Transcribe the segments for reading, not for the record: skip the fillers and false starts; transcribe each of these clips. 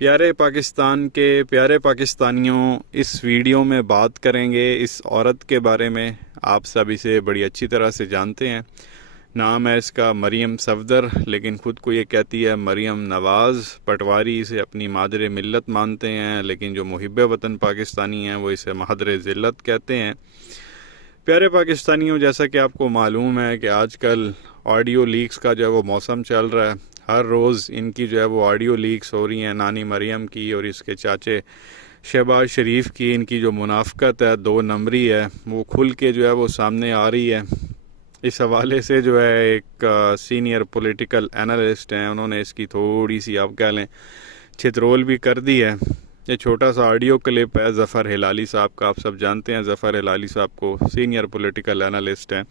پیارے پاکستان کے پیارے پاکستانیوں، اس ویڈیو میں بات کریں گے اس عورت کے بارے میں۔ آپ سب اسے بڑی اچھی طرح سے جانتے ہیں۔ نام ہے اس کا مریم صفدر، لیکن خود کو یہ کہتی ہے مریم نواز پٹواری۔ اسے اپنی مادر ملت مانتے ہیں، لیکن جو محب وطن پاکستانی ہیں وہ اسے مہدر ذلت کہتے ہیں۔ پیارے پاکستانیوں، جیسا کہ آپ کو معلوم ہے کہ آج کل آڈیو لیکس کا جو ہے وہ موسم چل رہا ہے۔ ہر روز ان کی جو ہے وہ آڈیو لیکس ہو رہی ہیں، نانی مریم کی اور اس کے چاچے شہباز شریف کی۔ ان کی جو منافقت ہے، 2 نمبری ہے، وہ کھل کے جو ہے وہ سامنے آ رہی ہے۔ اس حوالے سے جو ہے ایک سینئر پولیٹیکل اینالسٹ ہیں، انہوں نے اس کی تھوڑی سی آپ کہہ لیں چھترول بھی کر دی ہے۔ یہ چھوٹا سا آڈیو کلپ ہے ظفر ہلالی صاحب کا۔ آپ سب جانتے ہیں ظفر ہلالی صاحب کو، سینئر پولیٹیکل اینالسٹ ہیں۔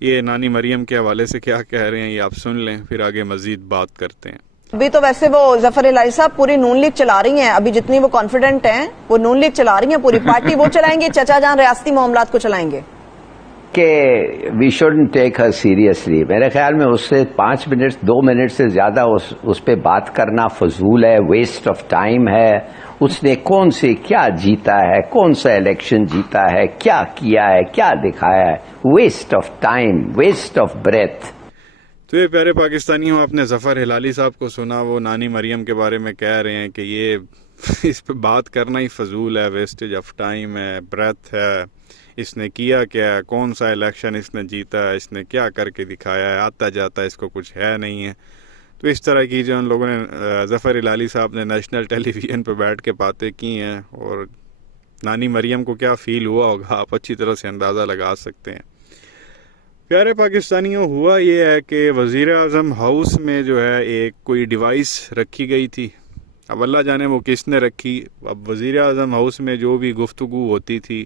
یہ نانی مریم کے حوالے سے کیا کہہ رہے ہیں یہ آپ سن لیں، پھر آگے مزید بات کرتے ہیں۔ ابھی تو ویسے وہ ظفر ہلالی صاحب پوری نون لیگ چلا رہی ہیں، ابھی جتنی وہ کانفیڈنٹ ہیں وہ نون لیگ چلا رہی ہیں، پوری پارٹی وہ چلائیں گے، چچا جان ریاستی معاملات کو چلائیں گے۔ کہ we shouldn't take Hare seriously. میرے خیال میں اس سے 5 منٹ 2 منٹ سے زیادہ اس پہ بات کرنا فضول ہے، ویسٹ آف ٹائم ہے۔ اس نے کون سے کیا جیتا ہے، کون سا الیکشن جیتا ہے، کیا کیا ہے، کیا دکھایا ہے، waste of time, waste of breath. تو یہ پیارے پاکستانیوں، آپ نے ظفر ہلالی صاحب کو سنا، وہ نانی مریم کے بارے میں کہہ رہے ہیں کہ یہ اس پہ بات کرنا ہی فضول ہے، ویسٹیج آف ٹائم ہے، بریتھ ہے۔ اس نے کیا کیا ہے، کون سا الیکشن اس نے جیتا ہے، اس نے کیا کر کے دکھایا ہے، آتا جاتا ہے اس کو کچھ ہے نہیں ہے۔ تو اس طرح کی جو ان لوگوں نے ظفر ہلالی صاحب نے نیشنل ٹیلی ویژن پہ بیٹھ کے باتیں کی ہیں، اور نانی مریم کو کیا فیل ہوا ہوگا آپ اچھی طرح سے اندازہ لگا سکتے ہیں۔ پیارے پاکستانیوں، ہوا یہ ہے کہ وزیر اعظم ہاؤس میں جو ہے ایک کوئی ڈیوائس رکھی گئی تھی۔ اب اللہ جانے وہ کس نے رکھی۔ اب وزیر اعظم ہاؤس میں جو بھی گفتگو ہوتی تھی،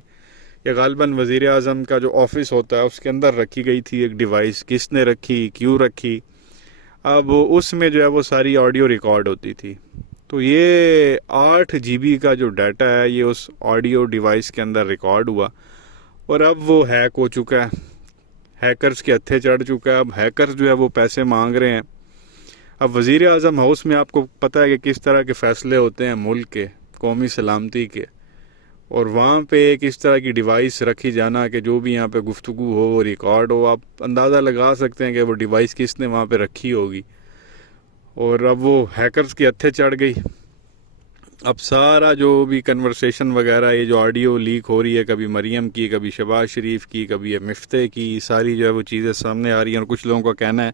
یہ غالباً وزیر اعظم کا جو آفس ہوتا ہے اس کے اندر رکھی گئی تھی ایک ڈیوائس۔ کس نے رکھی، کیوں رکھی، اب اس میں جو ہے وہ ساری آڈیو ریکارڈ ہوتی تھی۔ تو یہ 8 GB کا جو ڈیٹا ہے یہ اس آڈیو ڈیوائس کے اندر ریکارڈ ہوا، اور اب وہ ہیک ہو چکا ہے، ہیکرز کے ہتھے چڑھ چکا ہے۔ اب ہیکرز جو ہے وہ پیسے مانگ رہے ہیں۔ اب وزیر اعظم ہاؤس میں آپ کو پتہ ہے کہ کس طرح کے فیصلے ہوتے ہیں ملک کے، قومی سلامتی کے، اور وہاں پہ ایک اس طرح کی ڈیوائس رکھی جانا کہ جو بھی یہاں پہ گفتگو ہو وہ ریکارڈ ہو۔ آپ اندازہ لگا سکتے ہیں کہ وہ ڈیوائس کس نے وہاں پہ رکھی ہوگی، اور اب وہ ہیکرز کے ہتھے چڑھ گئی۔ اب سارا جو بھی کنورسیشن وغیرہ، یہ جو آڈیو لیک ہو رہی ہے، کبھی مریم کی، کبھی شہباز شریف کی، کبھی مفتاح کی، ساری جو ہے وہ چیزیں سامنے آ رہی ہیں، اور کچھ لوگوں کا کہنا ہے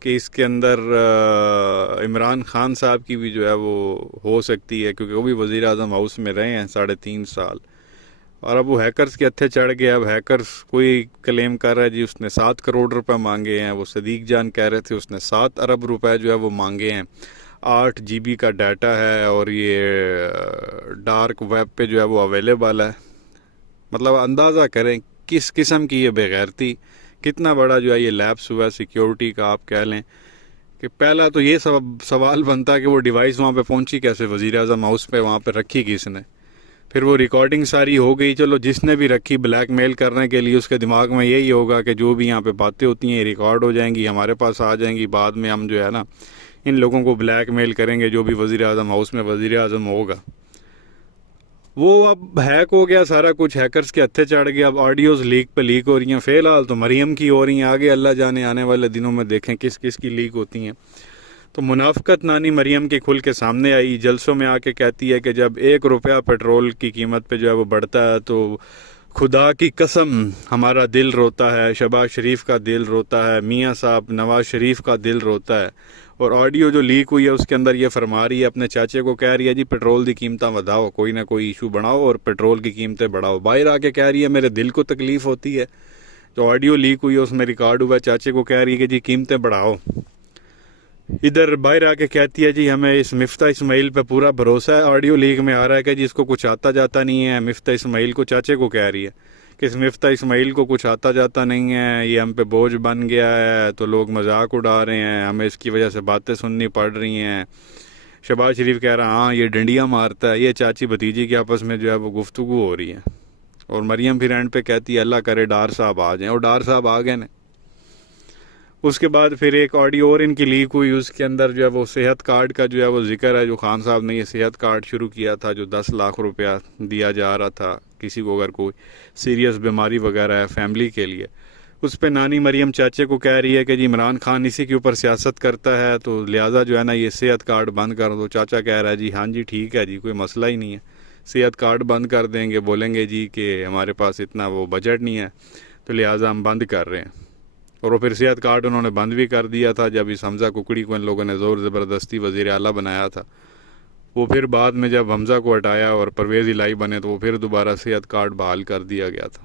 کہ اس کے اندر عمران خان صاحب کی بھی جو ہے وہ ہو سکتی ہے، کیونکہ وہ بھی وزیر اعظم ہاؤس میں رہے ہیں 3.5 سال۔ اور اب وہ ہیکرز کے ہتھے چڑھ گئے۔ اب ہیکرز کوئی کلیم کر رہا ہے جی اس نے 7 کروڑ روپے مانگے ہیں، وہ صدیق جان کہہ رہے تھے اس نے 7 ارب روپے جو ہے وہ مانگے ہیں۔ 8 GB کا ڈیٹا ہے، اور یہ ڈارک ویب پہ جو ہے وہ اویلیبل ہے۔ مطلب اندازہ کریں کس قسم کی یہ بے غیرتی، کتنا بڑا جو ہے یہ لیپس ہوا ہے سیکیورٹی کا۔ آپ کہہ لیں کہ پہلا تو یہ سوال بنتا ہے کہ وہ ڈیوائس وہاں پہ پہنچی کیسے، وزیر اعظم ہاؤس پہ وہاں پہ رکھی کس نے۔ پھر وہ ریکارڈنگ ساری ہو گئی، چلو جس نے بھی رکھی بلیک میل کرنے کے لیے، اس کے دماغ میں یہی ہوگا کہ جو بھی یہاں پہ باتیں ہوتی ہیں یہ ریکارڈ ہو جائیں گی، ہمارے پاس آ جائیں گی، بعد میں ہم جو ہے نا ان لوگوں کو بلیک میل کریں گے، جو بھی وزیر اعظم ہاؤس میں وزیر اعظم ہوگا۔ وہ اب ہیک ہو گیا سارا کچھ، ہیکرز کے ہتھے چڑھ گیا۔ اب آڈیوز لیک پہ لیک ہو رہی ہیں، فی الحال تو مریم کی ہو رہی ہیں، آگے اللہ جانے آنے والے دنوں میں دیکھیں کس کس کی لیک ہوتی ہیں۔ تو منافقت نانی مریم کی کھل کے سامنے آئی، جلسوں میں آ کے کہتی ہے کہ جب 1 روپیہ پیٹرول کی قیمت پہ جو ہے وہ بڑھتا ہے تو خدا کی قسم ہمارا دل روتا ہے، شہباز شریف کا دل روتا ہے، میاں صاحب نواز شریف کا دل روتا ہے۔ اور آڈیو جو لیک ہوئی ہے اس کے اندر یہ فرما رہی ہے، اپنے چاچے کو کہہ رہی ہے جی پیٹرول دی قیمتیں بڑھاؤ، کوئی نہ کوئی ایشو بناؤ اور پیٹرول کی قیمتیں بڑھاؤ۔ باہر آ کے کہہ رہی ہے میرے دل کو تکلیف ہوتی ہے۔ جو آڈیو لیک ہوئی ہے اس میں ریکارڈ ہوا ہے، چاچے کو کہہ رہی ہے کہ جی قیمتیں بڑھاؤ۔ ادھر باہر آ کے کہتی ہے جی ہمیں اس مفتاح اسماعیل پہ پورا بھروسہ ہے۔ آڈیو لیک میں آ رہا ہے کہ جی اس کو کچھ آتا جاتا نہیں ہے، مفتاح اسماعیل کو، چاچے کو کہہ رہی ہے کہ اس مفتاح اسماعیل کو کچھ آتا جاتا نہیں ہے، یہ ہم پہ بوجھ بن گیا ہے، تو لوگ مذاق اڑا رہے ہیں، ہمیں اس کی وجہ سے باتیں سننی پڑ رہی ہیں۔ شہباز شریف کہہ رہا ہاں یہ ڈنڈیاں مارتا ہے۔ یہ چاچی بھتیجی کے آپس میں جو ہے وہ گفتگو ہو رہی ہے، اور مریم پھر اینڈ پہ کہتی ہے اللہ کرے ڈار صاحب آ جائیں، اور ڈار صاحب آ گئے نا۔ اس کے بعد پھر ایک آڈیو اور ان کی لیک ہوئی، اس کے اندر جو ہے وہ صحت کارڈ کا جو ہے وہ ذکر ہے، جو خان صاحب نے یہ صحت کارڈ شروع کیا تھا جو 10 لاکھ روپیہ دیا جا رہا تھا کسی کو اگر کوئی سیریس بیماری وغیرہ ہے فیملی کے لیے، اس پہ نانی مریم چاچے کو کہہ رہی ہے کہ جی عمران خان اسی کے اوپر سیاست کرتا ہے تو لہٰذا جو ہے نا یہ صحت کارڈ بند کر دو۔ چاچا کہہ رہا ہے جی ہاں جی ٹھیک ہے جی، کوئی مسئلہ ہی نہیں ہے، صحت کارڈ بند کر دیں گے، بولیں گے جی کہ ہمارے پاس اتنا وہ بجٹ نہیں ہے تو لہٰذا ہم بند کر رہے ہیں۔ اور وہ پھر صحت کارڈ انہوں نے بند بھی کر دیا تھا جب اس حمزہ ککڑی کو ان لوگوں نے زور زبردستی وزیر اعلیٰ بنایا تھا۔ وہ پھر بعد میں جب حمزہ کو ہٹایا اور پرویز الہی بنے تو وہ پھر دوبارہ صحت کارڈ بحال کر دیا گیا تھا۔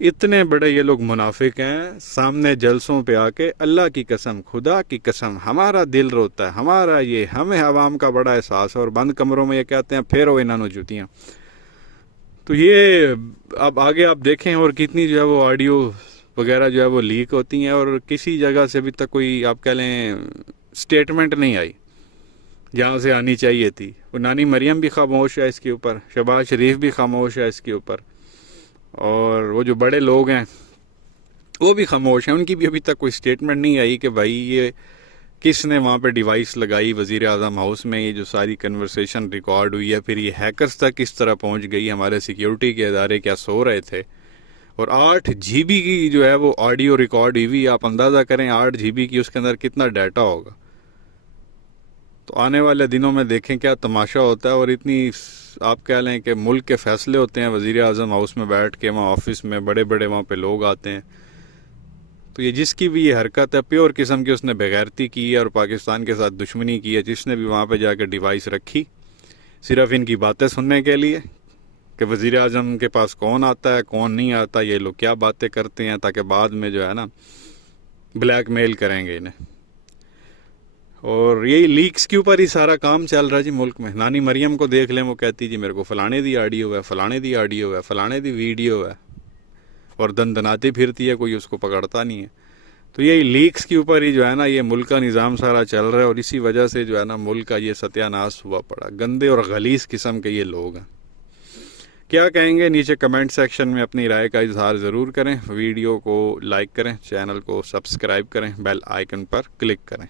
اتنے بڑے یہ لوگ منافق ہیں، سامنے جلسوں پہ آ کے اللہ کی قسم خدا کی قسم ہمارا دل روتا ہے، ہمارا یہ ہمیں عوام کا بڑا احساس ہے، اور بند کمروں میں یہ کہتے ہیں پھیرو انہوں نے جوتیاں۔ تو یہ اب آگے آپ دیکھیں اور کتنی جو ہے وہ آڈیو وغیرہ جو ہے وہ لیک ہوتی ہیں، اور کسی جگہ سے ابھی تک کوئی آپ کہہ لیں سٹیٹمنٹ نہیں آئی جہاں سے آنی چاہیے تھی۔ وہ نانی مریم بھی خاموش ہے اس کے اوپر، شہباز شریف بھی خاموش ہے اس کے اوپر، اور وہ جو بڑے لوگ ہیں وہ بھی خاموش ہیں، ان کی بھی ابھی تک کوئی سٹیٹمنٹ نہیں آئی کہ بھائی یہ کس نے وہاں پہ ڈیوائس لگائی وزیر اعظم ہاؤس میں، یہ جو ساری کنورسیشن ریکارڈ ہوئی ہے، پھر یہ ہیکرز تک کس طرح پہنچ گئی، ہمارے سیکیورٹی کے ادارے کیا سو رہے تھے، اور 8 GB کی جو ہے وہ آڈیو ریکارڈ ہوئی، آپ اندازہ کریں 8 GB کی اس کے اندر کتنا ڈیٹا ہوگا۔ تو آنے والے دنوں میں دیکھیں کیا تماشا ہوتا ہے، اور اتنی آپ کہہ لیں کہ ملک کے فیصلے ہوتے ہیں وزیر اعظم ہاؤس میں بیٹھ کے، وہاں آفس میں بڑے بڑے وہاں پہ لوگ آتے ہیں، تو یہ جس کی بھی یہ حرکت ہے پیور قسم کی، اس نے بغیرتی کی ہے اور پاکستان کے ساتھ دشمنی کی ہے، جس نے بھی وہاں پہ جا کے ڈیوائس رکھی صرف ان کی باتیں سننے کے لیے کہ وزیر اعظم کے پاس کون آتا ہے کون نہیں آتا، یہ لوگ کیا باتیں کرتے ہیں، تاکہ بعد میں جو ہے نا بلیک میل کریں گے انہیں۔ اور یہی لیکس کے اوپر ہی سارا کام چل رہا ہے جی ملک میں۔ نانی مریم کو دیکھ لیں، وہ کہتی جی میرے کو فلانے دی آڈیو ہے، فلانے دی آڈیو ہے، فلانے دی ویڈیو ہے، اور دندناتی پھرتی ہے، کوئی اس کو پکڑتا نہیں ہے۔ تو یہی لیکس کے اوپر ہی جو ہے نا یہ ملک کا نظام سارا چل رہا ہے، اور اسی وجہ سے جو ہے نا ملک کا یہ ستیہ ناش ہوا پڑا۔ گندے اور غلیظ قسم کے یہ لوگ ہیں۔ کیا کہیں گے نیچے کمنٹ سیکشن میں اپنی رائے کا اظہار ضرور کریں، ویڈیو کو لائک کریں، چینل کو سبسکرائب کریں، بیل آئیکن پر کلک کریں۔